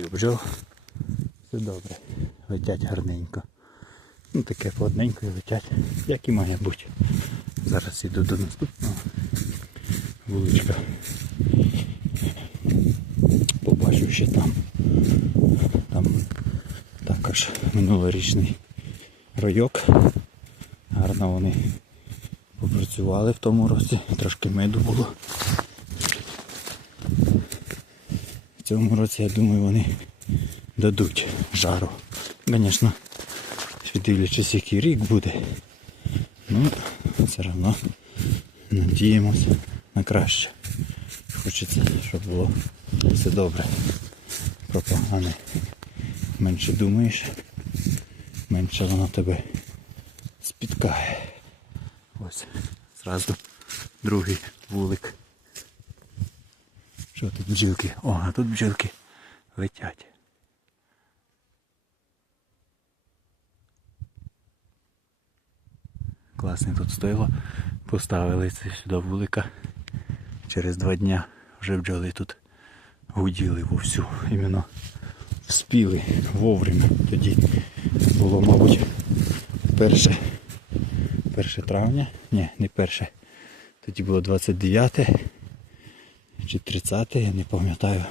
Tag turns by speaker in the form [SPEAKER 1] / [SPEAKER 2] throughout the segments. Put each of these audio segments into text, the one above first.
[SPEAKER 1] бджол. Все добре. Летять гарненько. Ну таке по одненько і летять, як і має бути. Зараз іду до наступного вуличка. Побачу ще там. Там також минулорічний ройок. Гарно вони попрацювали в тому році, трошки меду було. Цьому році, я думаю, вони дадуть жару. Звісно, дивлячись, який рік буде. Ну, все одно надіємося на краще. Хочеться, щоб було все добре. Про погане. Менше думаєш, менше воно тебе спіткає. Ось, зразу другий вулик. Що тут бджілки? О, а тут бджілки летять. Класне тут стояло. Поставили це сюди вулика. Через два дня вже бджоли тут гуділи вовсю. Іменно вспіли вовремя. Тоді було, мабуть, перше, перше травня. Ні, не перше. Тоді було 29 чи 30, я не пам'ятаю.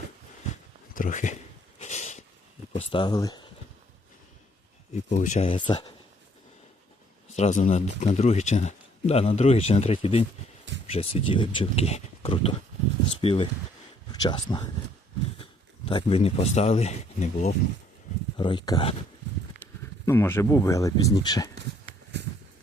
[SPEAKER 1] Трохи. І поставили. І виходить, Зразу на, на другий чи на, да, на другий чи на третій день вже сиділи бджілки. Круто. Спіли вчасно. Так би не поставили, не було б ройка. Ну може був би, але пізніше.